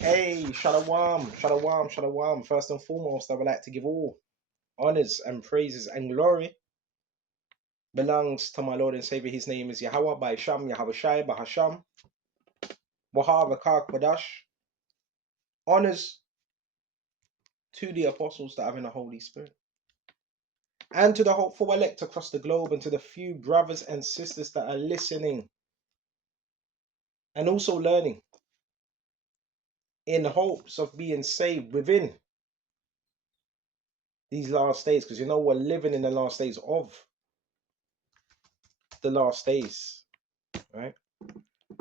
Hey, Shalom, Shalom, Shalom. First and foremost, I would like to give all honors and praises and glory belongs to my Lord and Savior. His name is Yahweh by Sham, Yahweh Shai, Bahasham, Wahar, Kodash. Honors to the apostles that have in the Holy Spirit, and to the hopeful elect across the globe, and to the few brothers and sisters that are listening and also learning in hopes of being saved within these last days, because we're living in the last days of the last days, right?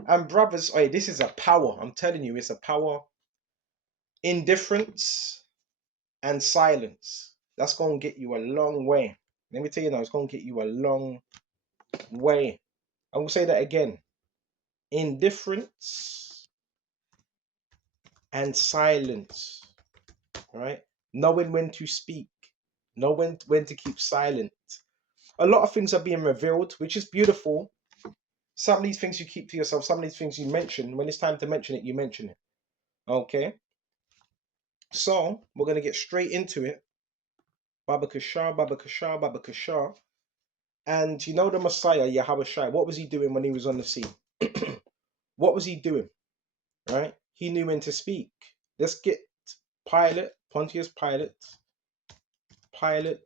And brothers, oh, this is a power. I'm telling you, it's a power. Indifference and silence. That's going to get you a long way. Let me tell you now, it's going to get you a long way. I will say that again. Indifference and silence. All right? Knowing when to speak. Knowing when to keep silent. A lot of things are being revealed, which is beautiful. Some of these things you keep to yourself. Some of these things you mention. When it's time to mention it, you mention it. Okay? So, we're going to get straight into it. Baba Kashar, Baba Kashar, Baba Kashar. And you know the Messiah, Yahweh Shai, what was he doing when he was on the scene? What was he doing? Right? He knew when to speak. Let's get Pilate, Pontius Pilate. Pilate.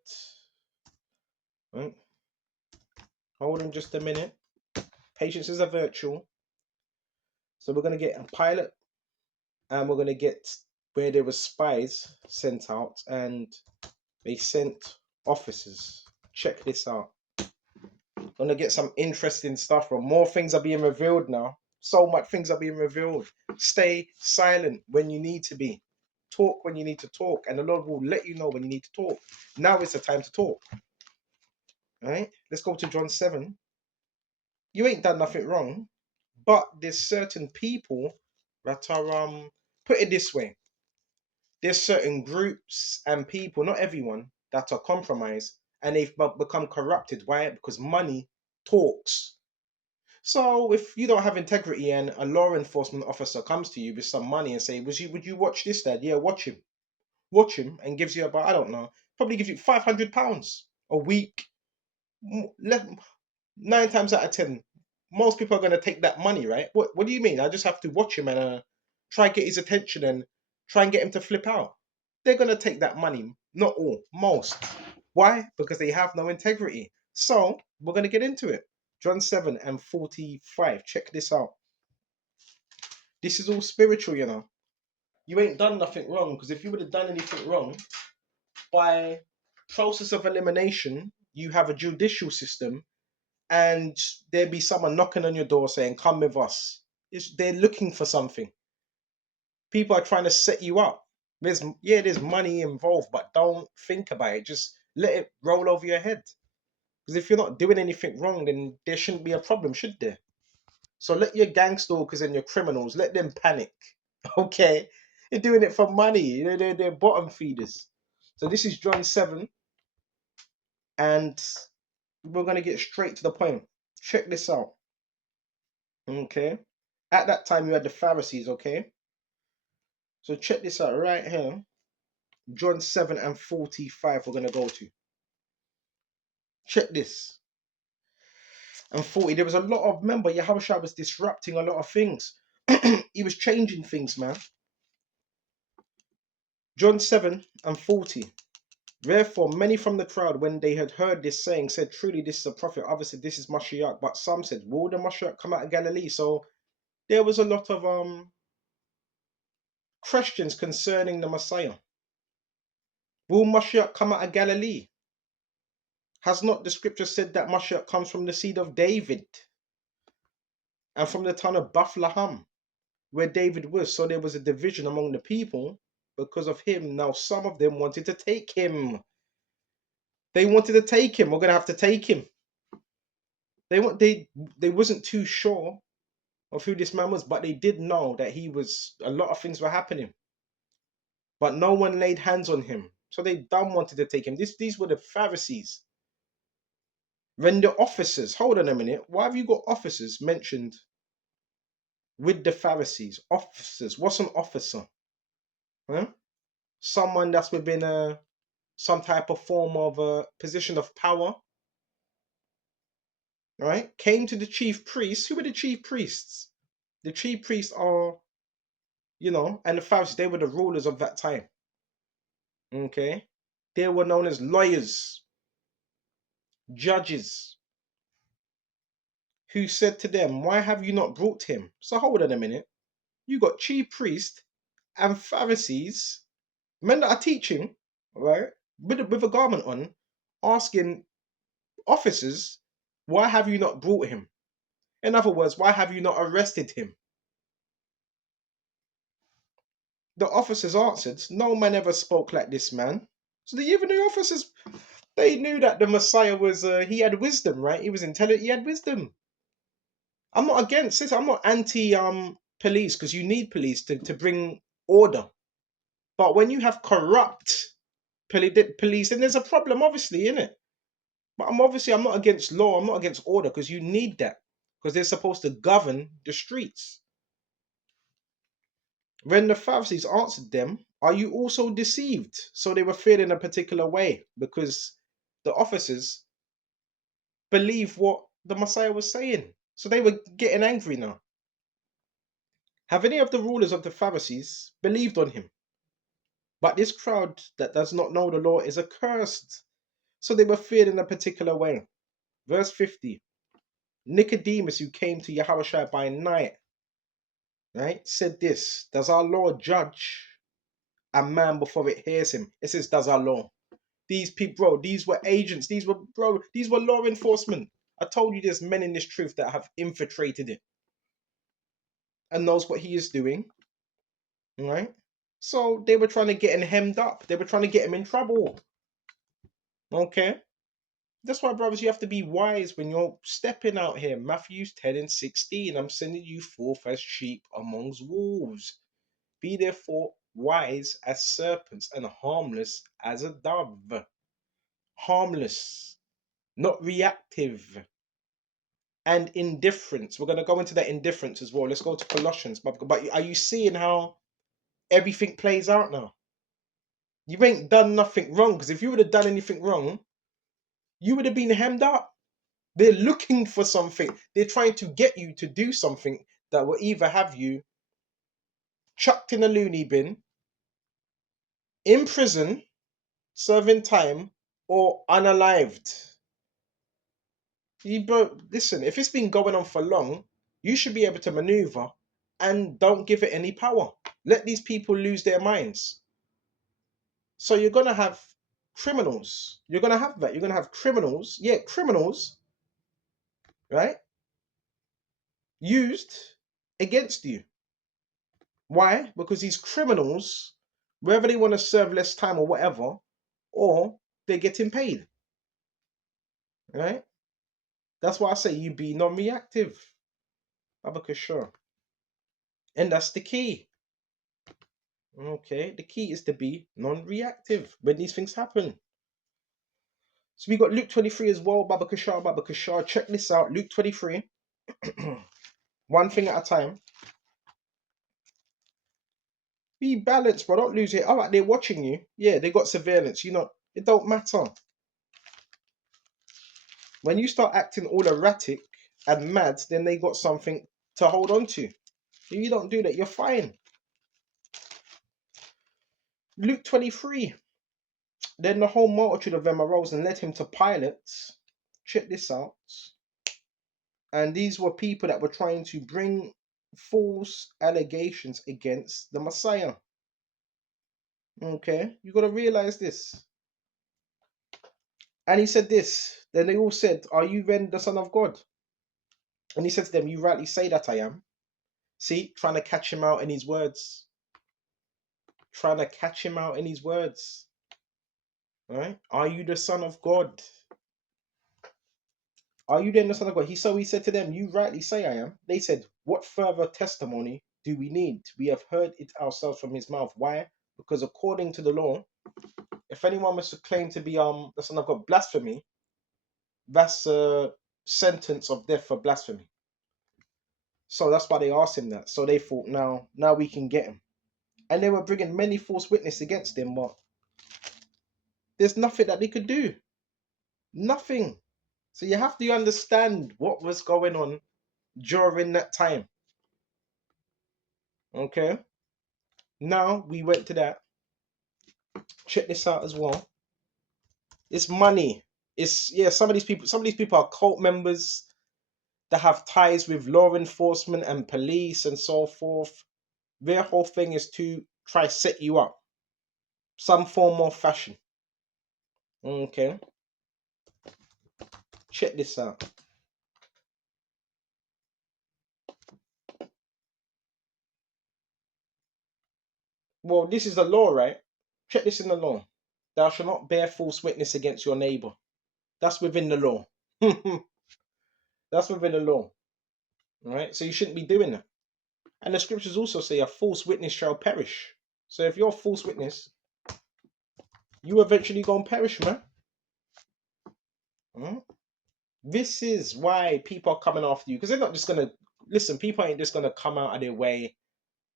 Right? Hold on just a minute. Patience is a virtue. So we're going to get a Pilate, and we're going to get where there were spies sent out, and they sent officers. Check this out. Gonna get some interesting stuff from more things are being revealed now. So much things are being revealed. Stay silent when you need to be. Talk when you need to talk, and the Lord will let you know when you need to talk. Now is the time to talk. All right? Let's go to John 7. You ain't done nothing wrong, but there's certain people that are put it this way. There's certain groups and people, not everyone, that are compromised and they've become corrupted. Why? Because money talks. So if you don't have integrity and a law enforcement officer comes to you with some money and say, would you watch this, Dad? Yeah, watch him. Watch him, and gives you about, I don't know, probably gives you £500 a week. 9 times out of 10, most people are gonna take that money, right? What do you mean? I just have to watch him and try and get his attention and try and get him to flip out. They're gonna take that money. Not all, most. Why? Because they have no integrity. So we're gonna get into it. John 7 and 45. Check this out. This is all spiritual, you know. You ain't done nothing wrong, because if you would have done anything wrong, by process of elimination, you have a judicial system, and there'd be someone knocking on your door saying, "Come with us." They're looking for something. People are trying to set you up. There's money involved, but don't think about it. Just let it roll over your head. Because if you're not doing anything wrong, then there shouldn't be a problem, should there? So let your gang stalkers and your criminals, let them panic. Okay? They're doing it for money. They're bottom feeders. So this is John 7, and we're going to get straight to the point. Check this out. Okay? At that time, you had the Pharisees, okay? So check this out right here. John 7 and 45, we're going to go to. Check this. And 40, there was a lot of, remember, Yahushua was disrupting a lot of things. He was changing things, man. John 7 and 40. Therefore, many from the crowd, when they had heard this saying, said, "Truly, this is a prophet." Others said, "This is Mashiach." But some said, "Will the Mashiach come out of Galilee?" So there was a lot of questions concerning the Messiah. Will Mashiach come out of Galilee? Has not the scripture said that Mashiach comes from the seed of David and from the town of Bethlehem, where David was? So there was a division among the people because of him. Now some of them wanted to take him. They wanted to take him. We're gonna have to take him. They wasn't too sure of who this man was, but they did know that he was, a lot of things were happening. But no one laid hands on him. So they dumb wanted to take him. These were the Pharisees. When the officers, hold on a minute, why have you got officers mentioned with the Pharisees. Officers. What's an officer? Huh? Someone that's within some type of form of a position of power, right? Came to the chief priests. Who were the chief priests? The chief priests are, and the Pharisees, they were the rulers of that time. Okay? They were known as lawyers, judges, who said to them, why have you not brought him? So hold on a minute. You got chief priests and Pharisees, men that are teaching, right, with a garment on, asking officers, why have you not brought him? In other words, why have you not arrested him? The officers answered, no man ever spoke like this man. So even the officers, they knew that the Messiah was, he had wisdom, right? He was intelligent, he had wisdom. I'm not against this. I'm not anti police, because you need police to bring order. But when you have corrupt police, then there's a problem, obviously, in it. But I'm not against law. I'm not against order, because you need that, because they're supposed to govern the streets. When the Pharisees answered them, are you also deceived? So they were feeling a particular way because the officers believed what the Messiah was saying. So they were getting angry now. Have any of the rulers of the Pharisees believed on him? But this crowd that does not know the law is accursed. So they were feeling a particular way. Verse 50. Nicodemus, who came to Yahushua by night, right, said this, does our law judge a man before it hears him? It says, does our law. These people, bro, these were agents. These were law enforcement. I told you there's men in this truth that have infiltrated it and knows what he is doing, right? So they were trying to get him hemmed up. They were trying to get him in trouble. Okay? That's why, brothers, you have to be wise when you're stepping out here. Matthew 10 and 16. I'm sending you forth as sheep amongst wolves. Be therefore wise as serpents and harmless as a dove. Harmless, not reactive. And indifference. We're going to go into that indifference as well. Let's go to Colossians. But are you seeing how everything plays out now? You ain't done nothing wrong, because if you would have done anything wrong, you would have been hemmed up. They're looking for something. They're trying to get you to do something that will either have you chucked in a loony bin, in prison, serving time, or unalived. But listen, if it's been going on for long, you should be able to maneuver and don't give it any power. Let these people lose their minds. So you're going to have criminals. You're going to have that. You're going to have criminals. Yeah, criminals, right? Used against you. Why? Because these criminals, whether they want to serve less time or whatever, or they're getting paid, right? That's why I say you be non-reactive. Abacus, sure. And that's the key. Okay, the key is to be non-reactive when these things happen. So we got Luke 23 as well, Baba Kashar. Check this out, Luke 23. One thing at a time. Be balanced, bro. Don't lose it. All right, they're watching you. Yeah, they got surveillance. It don't matter. When you start acting all erratic and mad, then they got something to hold on to. If you don't do that, you're fine. Luke 23. Then the whole multitude of them arose and led him to Pilate. Check this out. And these were people that were trying to bring false allegations against the Messiah. Okay, you got to realize this. And he said this. Then they all said, are you then the Son of God? And he said to them, you rightly say that I am. See, trying to catch him out in his words. Trying to catch him out in his words. Right? Are you the Son of God? Are you then the Son of God? He said to them, you rightly say I am. They said, what further testimony do we need? We have heard it ourselves from his mouth. Why? Because according to the law, if anyone was to claim to be the Son of God, blasphemy, that's a sentence of death for blasphemy. So that's why they asked him that. So they thought, now we can get him. And they were bringing many false witnesses against him, but there's nothing that they could do. Nothing. So you have to understand what was going on during that time. Okay. Now we went to that. Check this out as well. It's money. It's yeah. Some of these people are cult members that have ties with law enforcement and police and so forth. Their whole thing is to try set you up, some form or fashion. Okay. Check this out. Well, this is the law, right? Check this in the law. Thou shalt not bear false witness against your neighbor. That's within the law. That's within the law. All right. So you shouldn't be doing that. And the scriptures also say a false witness shall perish. So if you're a false witness, you eventually gonna perish, man. Hmm? This is why people are coming after you, because they're not just gonna listen. People ain't just gonna come out of their way,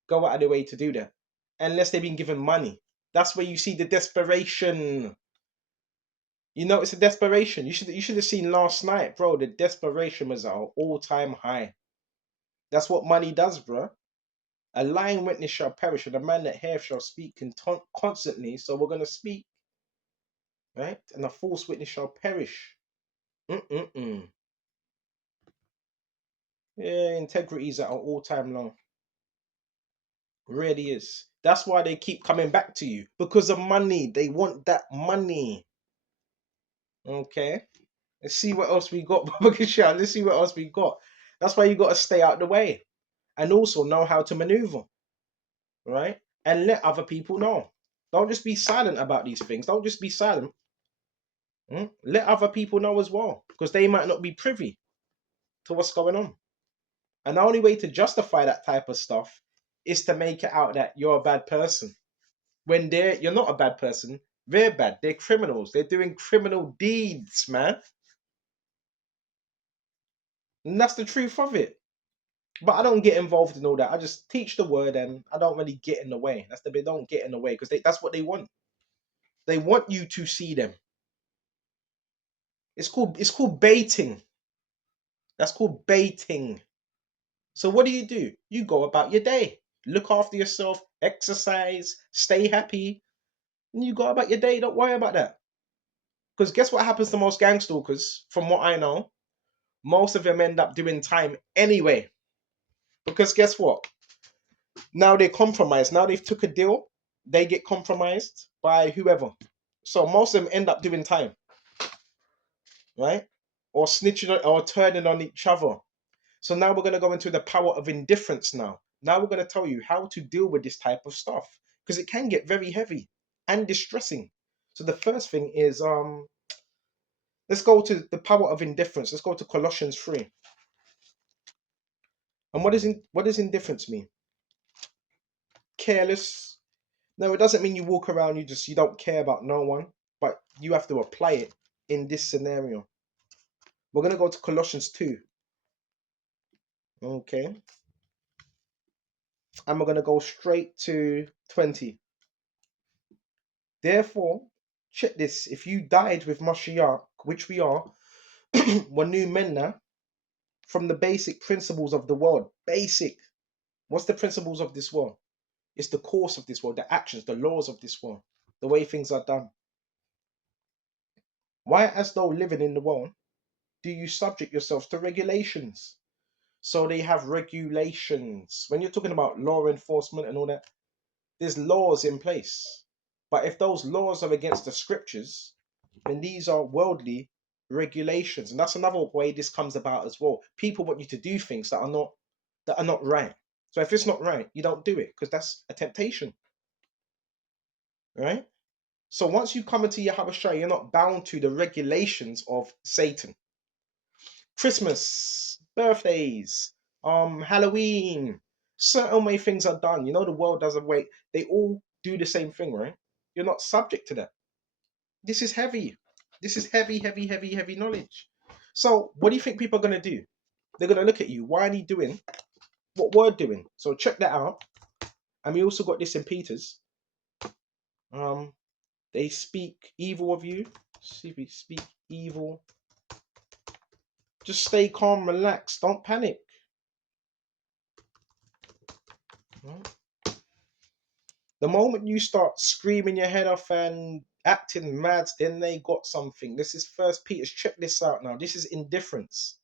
go out of their way to do that, unless they've been given money. That's where you see the desperation. You notice the desperation. You should have seen last night, bro. The desperation was at an all-time high. That's what money does, bro. A lying witness shall perish, and a man that heareth shall speak constantly. So we're gonna speak, right? And a false witness shall perish. Mm-mm-mm. Yeah, integrity is at an all-time low. Really is. That's why they keep coming back to you, because of money. They want that money. Okay. Let's see what else we got, Baba Kishan. Let's see what else we got. That's why you got to stay out the way and also know how to maneuver, right? And let other people know. Don't just be silent about these things. Don't just be silent. Let other people know as well, because they might not be privy to what's going on. And the only way to justify that type of stuff is to make it out that you're a bad person. When you're not a bad person, they're bad. They're criminals. They're doing criminal deeds, man. And that's the truth of it. But I don't get involved in all that. I just teach the word and I don't really get in the way. That's the bit. Don't get in the way because that's what they want. They want you to see them. It's called baiting. That's called baiting. So what do? You go about your day. Look after yourself, exercise, stay happy, and you go about your day. Don't worry about that. Because guess what happens to most gang stalkers, from what I know? Most of them end up doing time anyway. Because guess what? Now they compromise. Now they've took a deal. They get compromised by whoever. So most of them end up doing time, right? Or snitching or turning on each other. So now we're going to go into the power of indifference now. Now we're going to tell you how to deal with this type of stuff because it can get very heavy and distressing. So the first thing is let's go to the power of indifference. Let's go to Colossians 3. And what does indifference mean? Careless. No, it doesn't mean you walk around you don't care about no one, but you have to apply it in this scenario. We're going to go to Colossians 2. Okay. And we're going to go straight to 20. Therefore, check this. If you died with Mashiach, which we are, we're new men now, from the basic principles of the world. Basic. What's the principles of this world? It's the course of this world, the actions, the laws of this world, the way things are done. Why, as though living in the world, do you subject yourselves to regulations? So they have regulations. When you're talking about law enforcement and all that, there's laws in place. But if those laws are against the scriptures, then these are worldly regulations. And that's another way this comes about as well. People want you to do things that are not right. So if it's not right, you don't do it because that's a temptation. Right? So once you come into Yahushua, you're not bound to the regulations of Satan. Christmas, birthdays, Halloween, certain way things are done. You know, the world doesn't wait. They all do the same thing, right? You're not subject to that. This is heavy. This is heavy, heavy, heavy, heavy knowledge. So what do you think people are going to do? They're going to look at you. Why are you doing what we're doing. So check that out. And we also got this in Peter's. They speak evil of you. See if we speak evil. Just stay calm, relax, don't panic. The moment you start screaming your head off and acting mad, then they got something. This is First Peter's. Check this out now. This is indifference.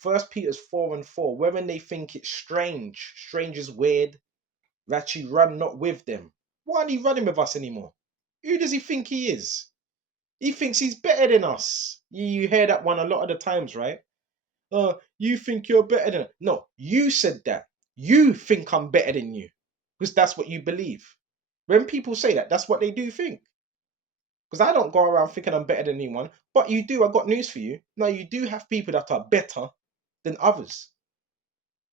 First Peter's 4:4. Wherein they think it's strange is weird, that you run not with them. Why aren't he running with us anymore? Who does he think he is? He thinks he's better than us. You hear that one a lot of the times, right? You think you're better than... No, you said that. You think I'm better than you. Because that's what you believe. When people say that, that's what they do think. Because I don't go around thinking I'm better than anyone. But you do. I got news for you. No, you do have people that are better than others.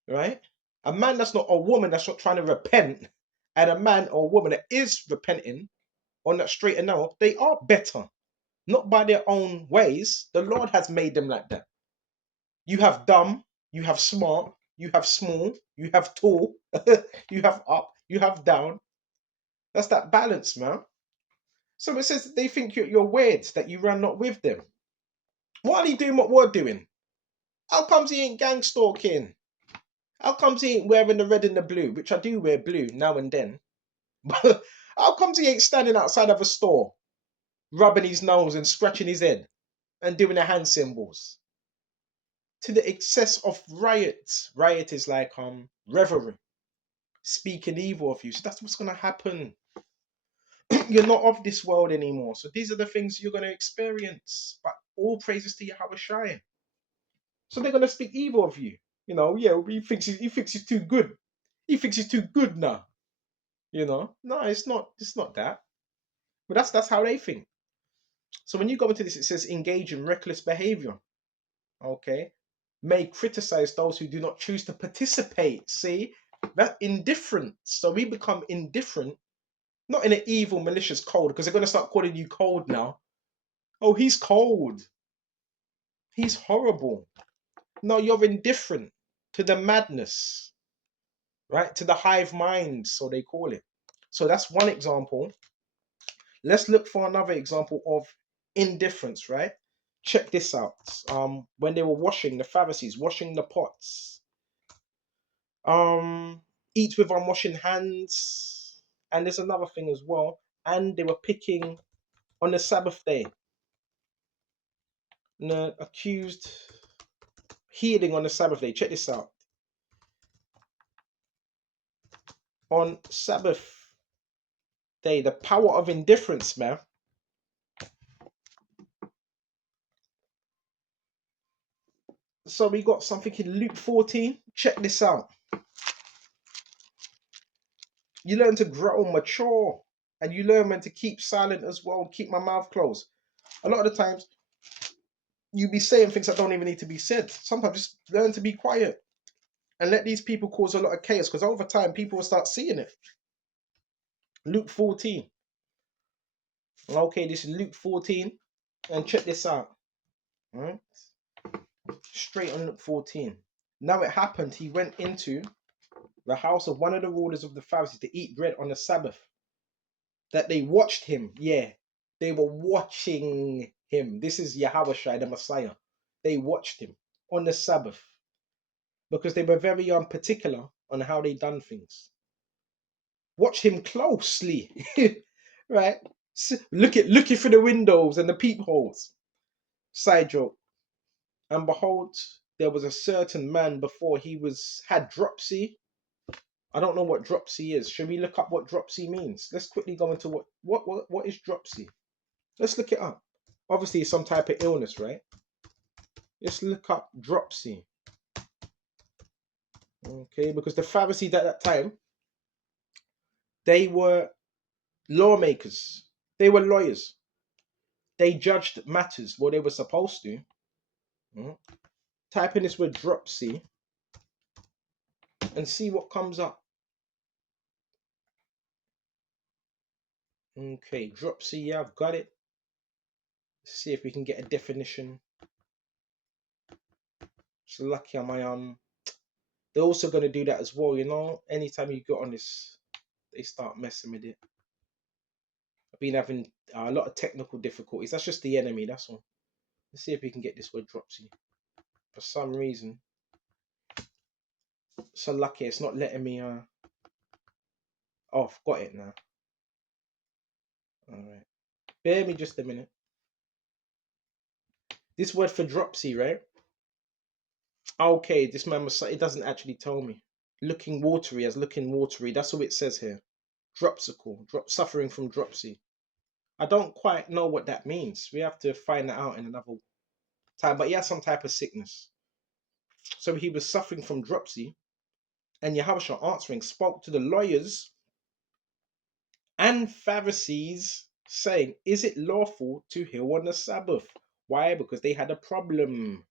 Right? A man that's not... A woman that's not trying to repent. And a man or a woman that is repenting on that straight and narrow, they are better. Not by their own ways. The Lord has made them like that. You have dumb, you have smart, you have small, you have tall, you have up, you have down. That's that balance, man. So it says that they think you're weird, that you run not with them. Why are they doing what we're doing? How comes he ain't gang stalking? How comes he ain't wearing the red and the blue, which I do wear blue now and then? But how comes he ain't standing outside of a store, rubbing his nose and scratching his head and doing the hand symbols? To the excess of riot. Riot is like revelry, speaking evil of you. So that's what's gonna happen. You're not of this world anymore. So these are the things you're gonna experience. But all praises to Yahweh Shai. So they're gonna speak evil of you. You know, yeah, he thinks he's too good. He thinks he's too good now. You know? No, it's not that. But that's how they think. So when you go into this, it says engage in reckless behavior. Okay. May criticize those who do not choose to participate. See? That indifferent. So we become indifferent, not in an evil, malicious cold, because they're gonna start calling you cold now. Oh, he's cold. He's horrible. No, you're indifferent to the madness, right? To the hive mind, so they call it. So that's one example. Let's look for another example of indifference, right? Check this out. When they were washing, the Pharisees washing the pots. Eat with unwashing hands. And there's another thing as well. And they were picking on the Sabbath day. And the accused healing on the Sabbath day. Check this out. On Sabbath day, the power of indifference, man. So we got something in Luke 14. Check this out. You learn to grow, mature, and you learn when to keep silent as well, keep my mouth closed. A lot of the times, you be saying things that don't even need to be said. Sometimes just learn to be quiet and let these people cause a lot of chaos, because over time, people will start seeing it. Luke 14. Okay, this is Luke 14. And check this out. All right? Straight on Luke 14. Now it happened, he went into the house of one of the rulers of the Pharisees to eat bread on the Sabbath. That they watched him. Yeah, they were watching him. This is Yahweh Shai, the Messiah. They watched him on the Sabbath because they were very particular on how they done things. Watch him closely, right? Looking through the windows and the peepholes. Side joke. And behold, there was a certain man before he had dropsy. I don't know what dropsy is. Should we look up what dropsy means? Let's quickly go into what is dropsy. Let's look it up. Obviously, it's some type of illness, right? Let's look up dropsy. Okay, because the Pharisees at that time, they were lawmakers. They were lawyers. They judged matters what they were supposed to. Type in this word dropsy and see what comes up. Okay, dropsy, yeah, I've got it. Let's see if we can get a definition. It's lucky on my They're also going to do that as well, you know. Anytime you get on this, they start messing with it. I've been having a lot of technical difficulties. That's just the enemy, that's all. Let's see if we can get this word dropsy. For some reason, so lucky it's not letting me. Oh, I've got it now. All right. Bear me just a minute. This word for dropsy, right? Okay, this man was. It doesn't actually tell me. Looking watery as looking watery. That's all it says here. Dropsical, suffering from dropsy. I don't quite know what that means. We have to find that out in another time. But he had some type of sickness. So he was suffering from dropsy. And Yahushua answering spoke to the lawyers and Pharisees, saying, is it lawful to heal on the Sabbath? Why? Because they had a problem.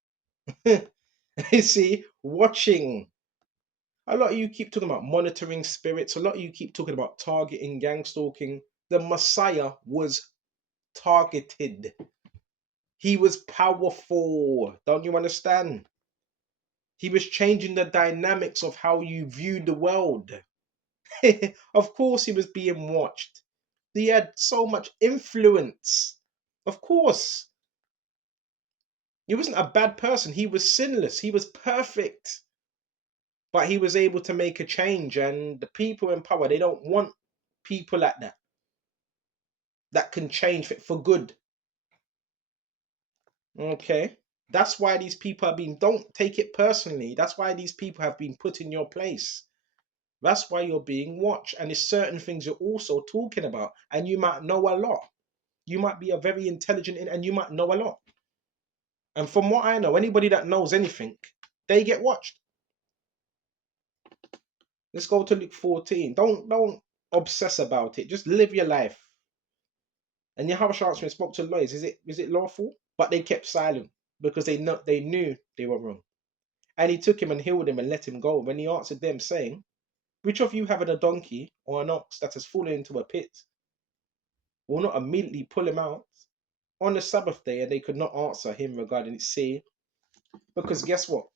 You see, watching. A lot of you keep talking about monitoring spirits. A lot of you keep talking about targeting, gang stalking. The Messiah was targeted. He was powerful. Don't you understand? He was changing the dynamics of how you viewed the world. Of course, he was being watched. He had so much influence. Of course. He wasn't a bad person. He was sinless. He was perfect. But he was able to make a change. And the people in power, they don't want people like that. That can change for good. Okay. That's why these people have been, don't take it personally. That's why these people have been put in your place. That's why you're being watched. And there's certain things you're also talking about. And you might know a lot. You might be a very intelligent and you might know a lot. And from what I know, anybody that knows anything, they get watched. Let's go to Luke 14. Don't obsess about it. Just live your life. And Yahweh answered and spoke to the lawyers. Is it lawful? But they kept silent because they knew they were wrong. And he took him and healed him and let him go. When he answered them, saying, which of you having a donkey or an ox that has fallen into a pit will not immediately pull him out on the Sabbath day? And they could not answer him regarding it. See, because guess what?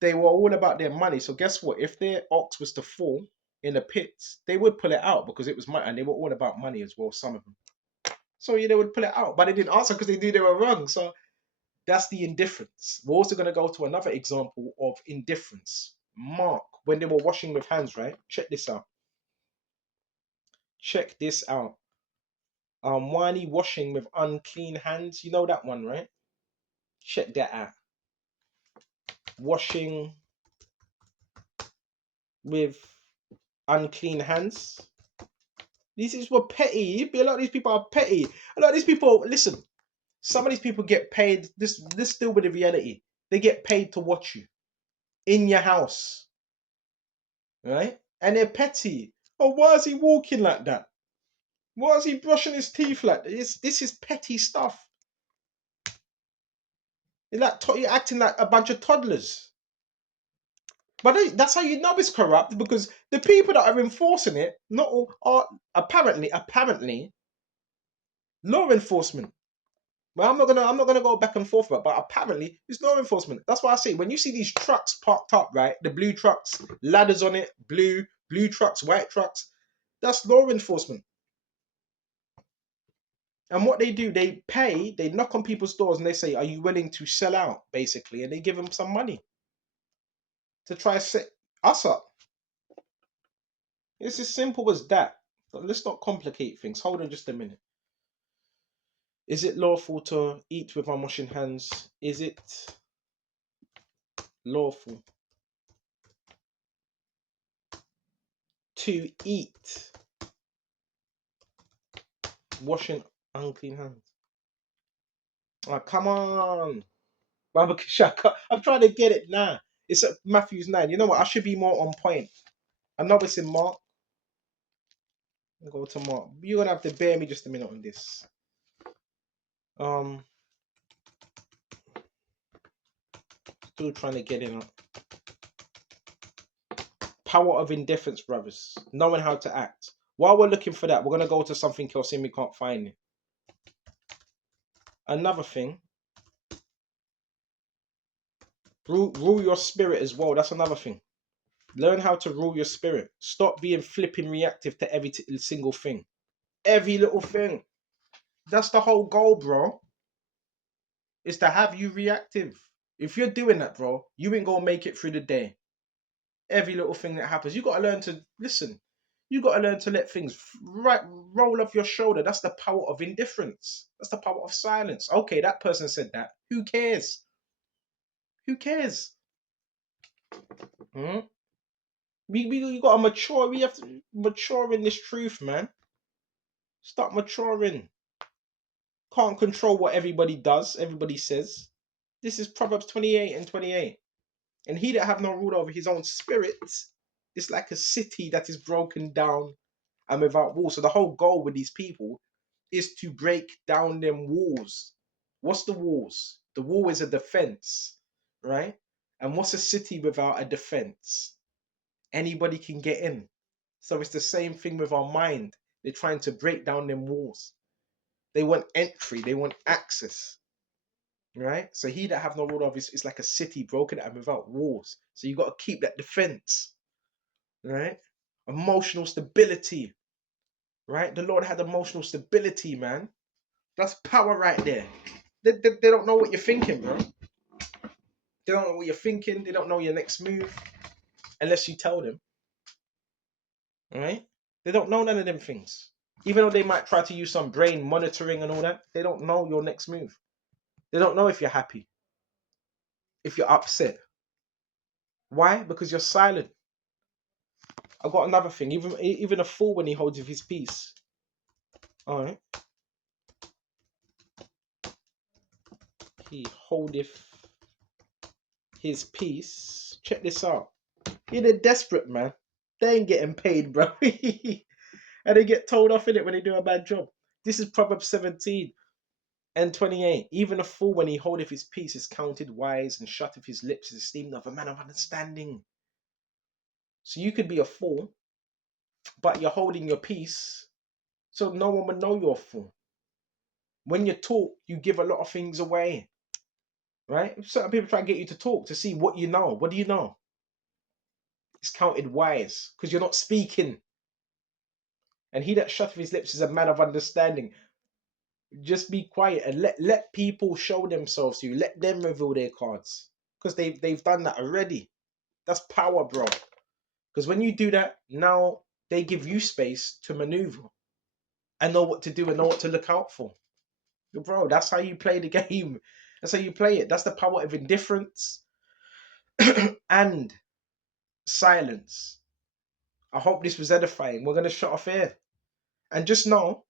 They were all about their money. So guess what? If their ox was to fall in a pit, they would pull it out because it was money. And they were all about money as well, some of them. So yeah, they would pull it out. But they didn't answer because they knew they were wrong. So that's the indifference. We're also going to go to another example of indifference. Mark, when they were washing with hands, right? Check this out. Check this out. Whiny washing with unclean hands. You know that one, right? Check that out. Washing with unclean hands. These were petty. A lot of these people are petty. A lot of these people, listen, some of these people get paid. This still with the reality. They get paid to watch you in your house. Right? And they're petty. Oh, why is he walking like that? Why is he brushing his teeth like this? This is petty stuff. You're acting like a bunch of toddlers. But that's how you know it's corrupt, because the people that are enforcing it, not all, are apparently law enforcement. Well, I'm not gonna go back and forth, but apparently it's law enforcement. That's why I say when you see these trucks parked up, right? The blue trucks, ladders on it, blue trucks, white trucks. That's law enforcement. And what they do, they knock on people's doors and they say, "Are you willing to sell out?" Basically, and they give them some money to try to set us up. It's as simple as that. But let's not complicate things. Hold on just a minute. Is it lawful to eat with unwashing hands? Is it lawful to eat washing unclean hands? Oh, come on. Baba Kishaka. I'm trying to get it now. It's at Matthew's 9. You know what? I should be more on point. I know it's in Mark. I'll go to Mark. You're going to have to bear me just a minute on this. Still trying to get in. Power of indifference, brothers. Knowing how to act. While we're looking for that, we're going to go to something else and we can't find it. Another thing. Rule your spirit as well. That's another thing. Learn how to rule your spirit. Stop being flipping reactive to every single thing. Every little thing. That's the whole goal, bro. Is to have you reactive. If you're doing that, bro, you ain't gonna make it through the day. Every little thing that happens, you gotta learn to listen. You gotta learn to let things roll off your shoulder. That's the power of indifference. That's the power of silence. Okay, that person said that. Who cares? Who cares? Hmm? We gotta mature. We have to mature in this truth, man. Start maturing. Can't control what everybody does, everybody says. This is Proverbs 28 and 28. And he that have no rule over his own spirit is like a city that is broken down and without walls. So the whole goal with these people is to break down them walls. What's the walls? The wall is a defense, right? And what's a city without a defense? Anybody can get in. So it's the same thing with our mind. They're trying to break down them walls. They want entry, they want access, right? So he that have no rule of is like a city broken and without walls. So you got to keep that defense, right? Emotional stability, right? The Lord had emotional stability, man. That's power right there. They don't know what you're thinking, bro. They don't know what you're thinking. They don't know your next move unless you tell them, right? They don't know none of them things. Even though they might try to use some brain monitoring and all that, they don't know your next move. They don't know if you're happy, if you're upset. Why? Because you're silent. I've got another thing. Even a fool when he holds his peace. All right. He holdeth his peace. Check this out. Yeah, they're desperate, man. They ain't getting paid, bro. And they get told off in it when they do a bad job. This is Proverbs 17 and 28. Even a fool when he holdeth his peace is counted wise, and shutteth his lips is esteemed of a man of understanding. So you could be a fool, but you're holding your peace, so no one would know you're a fool. When you talk, you give a lot of things away, right? Certain people try to get you to talk to see what you know. What do you know? It's counted wise because you're not speaking. And he that shutteth his lips is a man of understanding. Just be quiet and let people show themselves to you. Let them reveal their cards because they've done that already. That's power, bro. Because when you do that, now they give you space to maneuver and know what to do and know what to look out for. Bro, that's how you play the game. That's how you play it. That's the power of indifference and silence. I hope this was edifying. We're going to shut off here. And just know,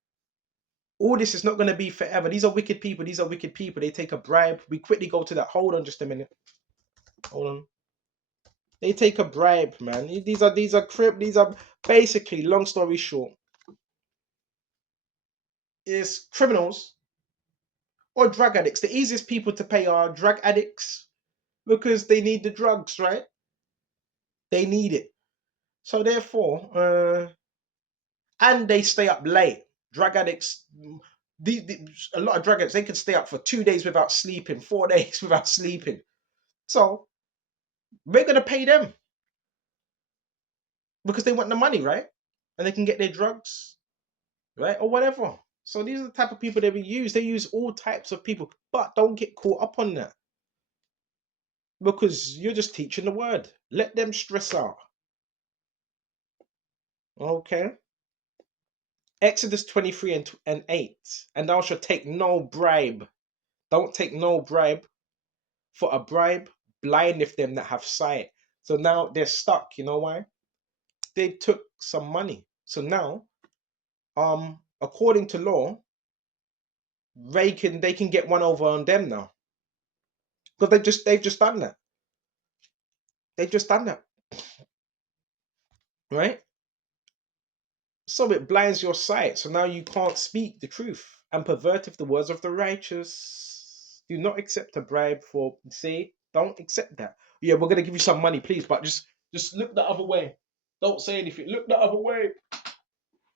all this is not going to be forever. These are wicked people. These are wicked people. They take a bribe. We quickly go to that. Hold on just a minute. Hold on. They take a bribe, man. These are basically, long story short, is criminals or drug addicts. The easiest people to pay are drug addicts because they need the drugs, right? They need it. So therefore, and they stay up late. Drug addicts, a lot of drug addicts, they can stay up for 2 days without sleeping, 4 days without sleeping. So we're gonna pay them because they want the money, right? And they can get their drugs, right, or whatever. So these are the type of people that we use. They use all types of people, but don't get caught up on that because you're just teaching the word. Let them stress out. Okay. Exodus 23 and 8. And thou shalt take no bribe. Don't take no bribe, for a bribe blindeth them that have sight. So now they're stuck. You know why? They took some money. So now, according to law, they can get one over on them now. Because they've just done that. They've just done that. Right? So it blinds your sight. So now you can't speak the truth and perverteth the words of the righteous. Do not accept a bribe for say, don't accept that. Yeah, we're gonna give you some money, please, but just look the other way. Don't say anything. Look the other way.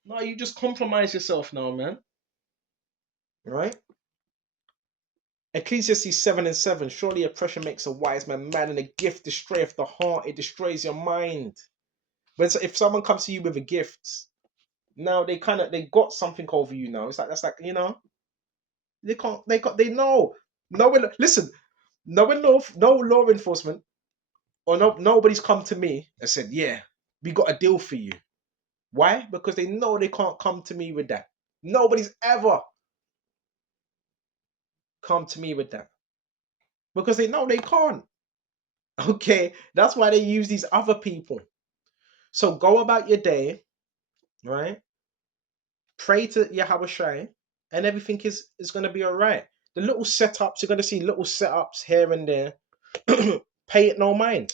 No, you just compromise yourself now, man. Right? Ecclesiastes 7:7. Surely oppression makes a wise man mad, and a gift destroyeth the heart. It destroys your mind. But if someone comes to you with a gift, now they got something over you now. It's like that's like they can't they know. No one listen. No law enforcement or nobody's come to me and said, yeah, we got a deal for you. Why? Because they know they can't come to me with that. Nobody's ever come to me with that because they know they can't. Okay, that's why they use these other people. So go about your day, right? Pray to Yahweh Shai, and everything is going to be all right. The little setups, you're going to see little setups here and there. Pay it no mind.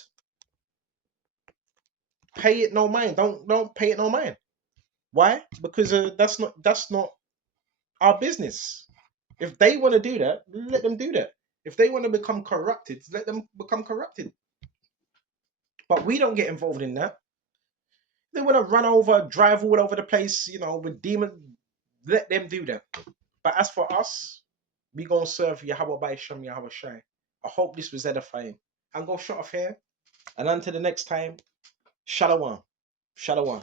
Pay it no mind. Don't pay it no mind. Why? Because that's not our business. If they want to do that, let them do that. If they want to become corrupted, let them become corrupted. But we don't get involved in that. They want to run over, drive all over the place, with demon. Let them do that. But as for us, we gonna serve Yahweh by Shem Yahweh Shai. I hope this was edifying. I'm gonna shut off here. And until the next time, Shalom. Shalom.